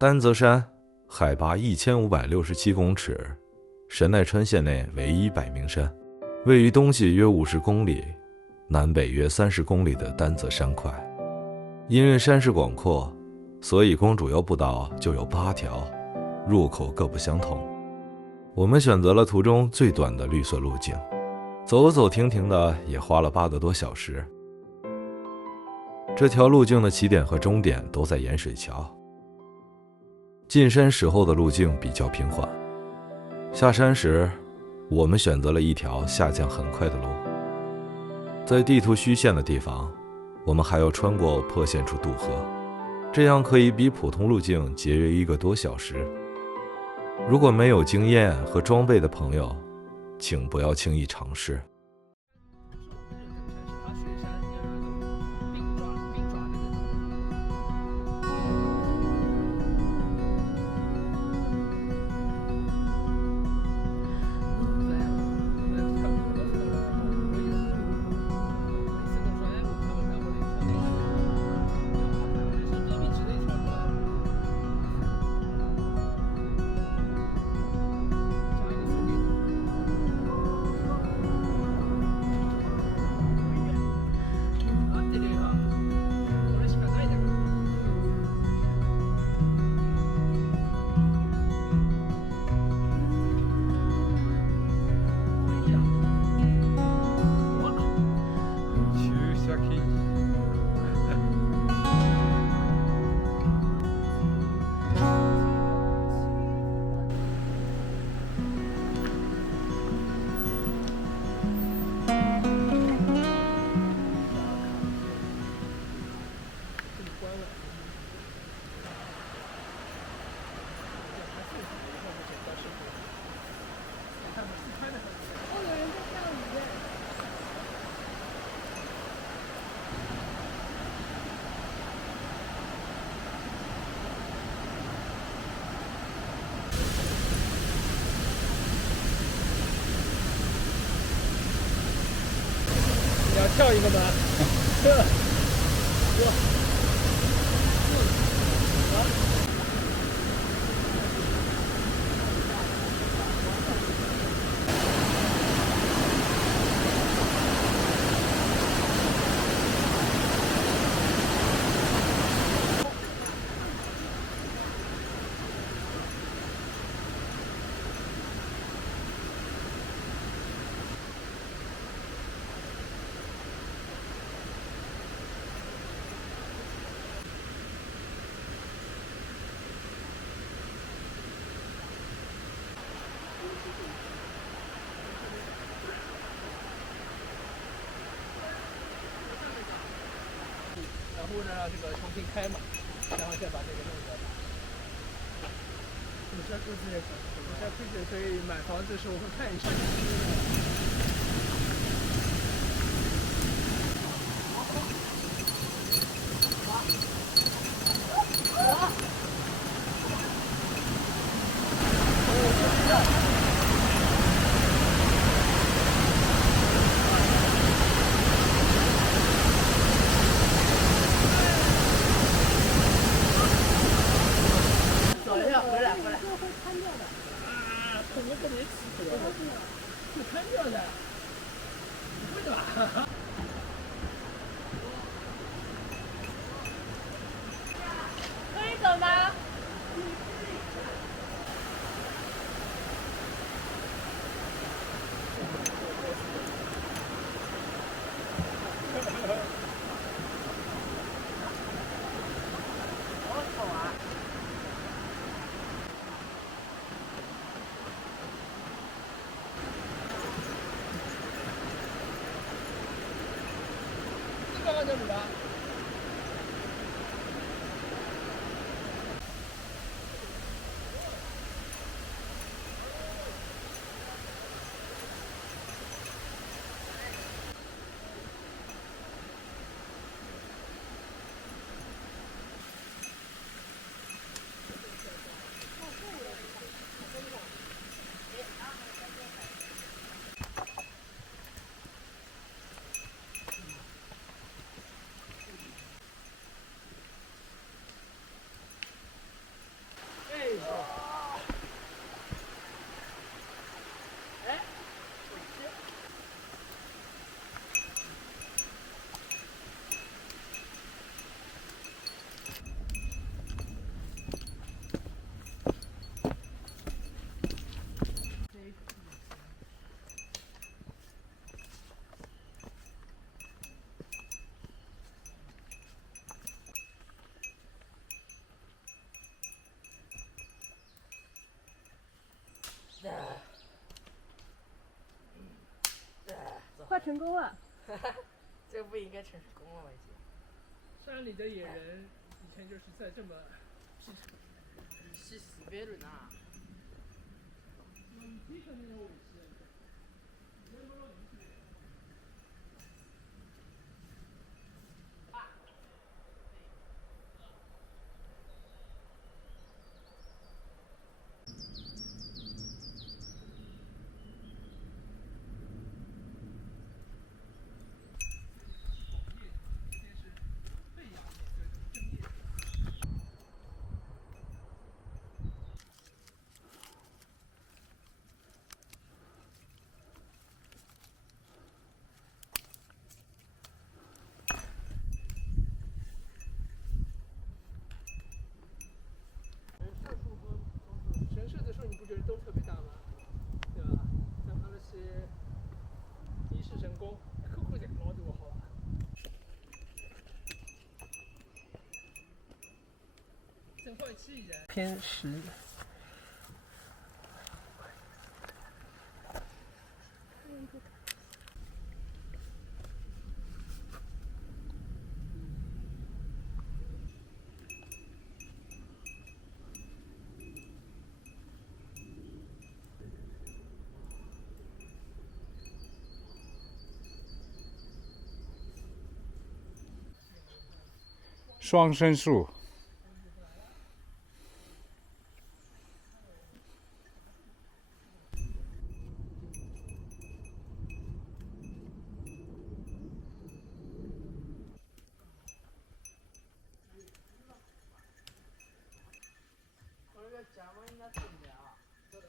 丹泽山，海拔1567公尺，神奈川县内唯一百名山，位于东西约50公里，南北约30公里的丹泽山块。因为山势广阔，所以公主游步道就有8条，入口各不相同。我们选择了途中最短的绿色路径，走走停停的也花了8个多小时。这条路径的起点和终点都在盐水桥。进山时候的路径比较平缓，下山时我们选择了一条下降很快的路。在地图虚线的地方，我们还要穿过破线处渡河，这样可以比普通路径节约1个多小时。如果没有经验和装备的朋友，请不要轻易尝试。跳一个门，然后让这个重新开嘛，然后再把这个弄掉。有些估计，所以买房子的时候会看一下。会瘫掉的，不会的吧？可以走吗？好丑啊！刚刚在哪？成功了。这不应该成功了，我已经。山里的野人以前就是在这么是死别人呐。神社的树你不觉得都特别大吗？对吧？像它那些一世神功，扣扣点老多好吧？正会气人。偏10。双生树。邪魔になってんだよ。どれ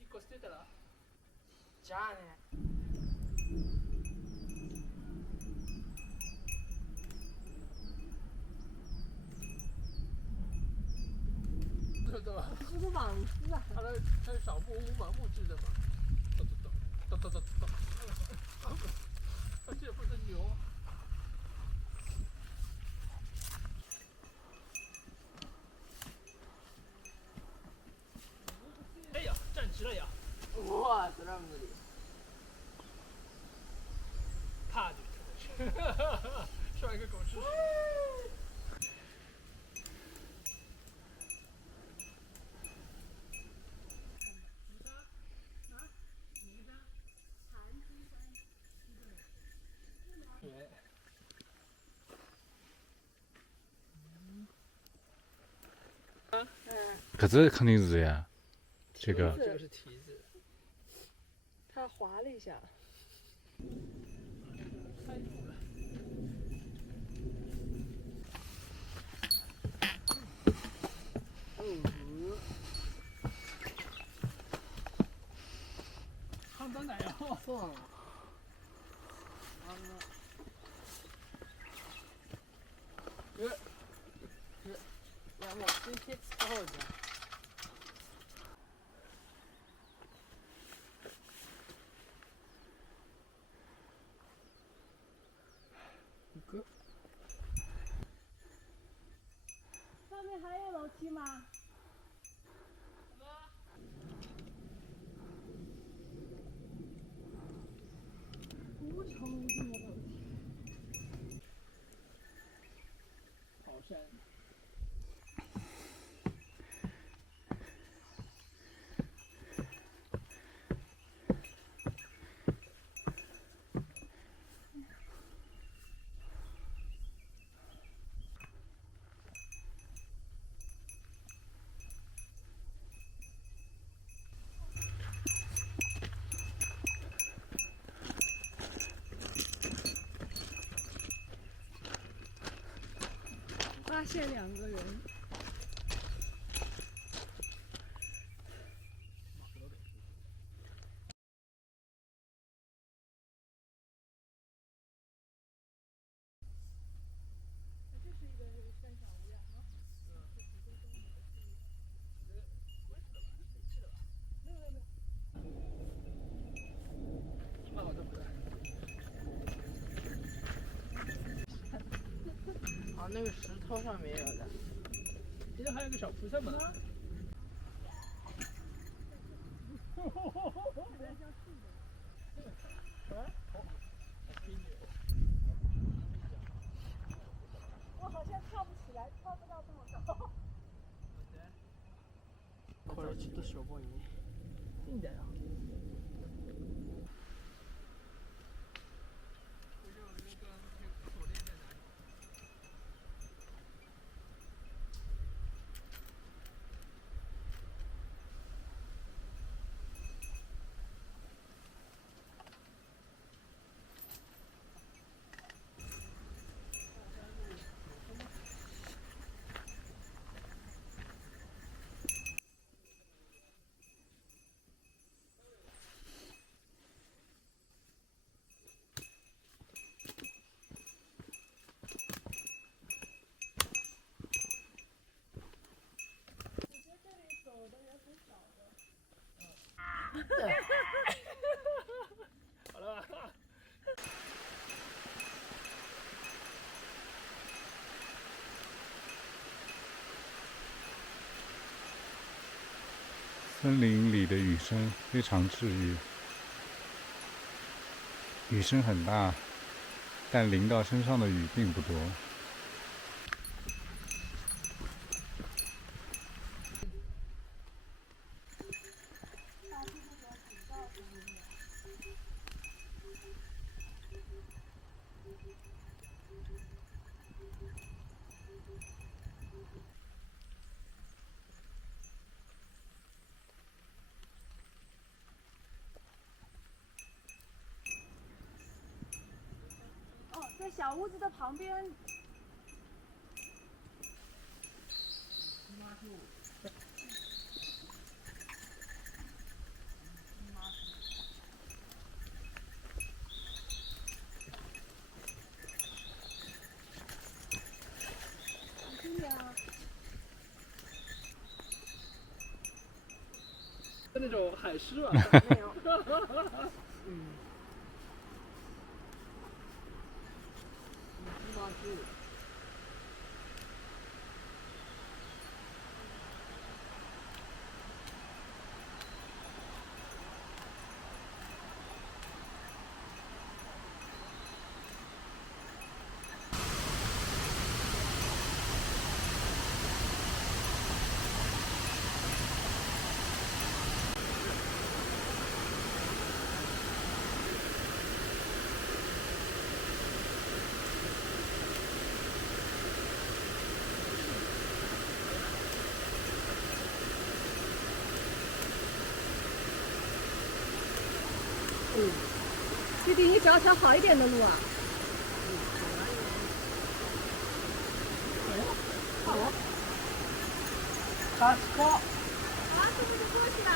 ？1個捨てたら？じゃあね。知道吧？这是网丝啊。它是少木屋嘛，木质的嘛。咚，这不是牛。哎呀，站直了呀！哇，それは無理。怕就真的是，上一个狗吃屎。这肯定是呀，这个。这个是蹄子。它滑了一下。太土了。簡単だよ。そうなの。いやもう水血使おうじゃん。行く？上面还有楼梯吗？无穷无尽的楼梯。好山。发现2个人。这是一个山小屋呀，吗？那我都不来。啊，那个石头上面有的。其实还有个小菩萨嘛。我好像跳不起来，跳不到这么高。可能去的小朋友。近点啊。好了吧？森林里的雨声非常治愈，雨声很大，但淋到身上的雨并不多。哦，在小屋子的旁边。那种海狮吧？没有。弟弟，你找条好一点的路啊！打高，啊，这不是过去了？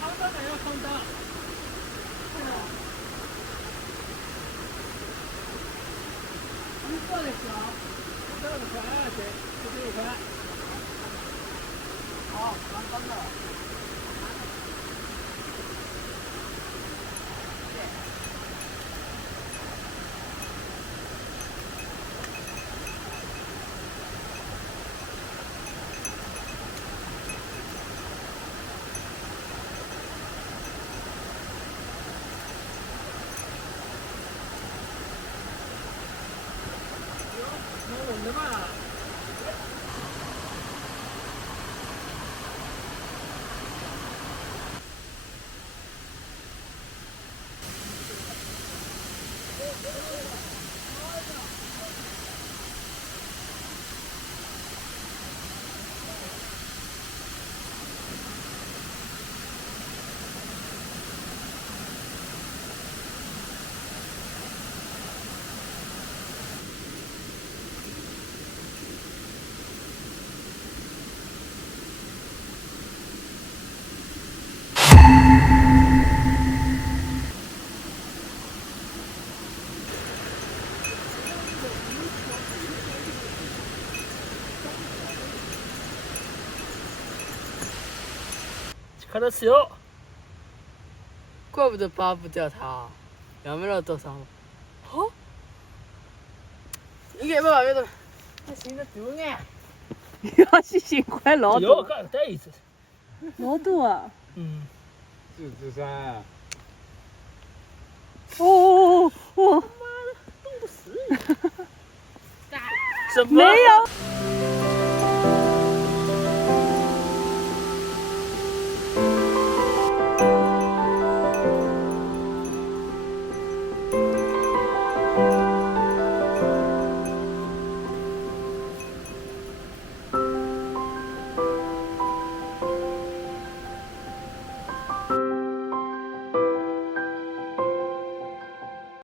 他当然要上当。你过来小，这样子快行，这就快。好，刚刚的。稳的吧？看到是哟，怪不得拔不掉它，要没了多少？好，你给爸爸别动，他现在丢眼。要是心快老有多，看带一次。老多啊！嗯，狮子山，哦哦哦！冻不死你！什么？没有。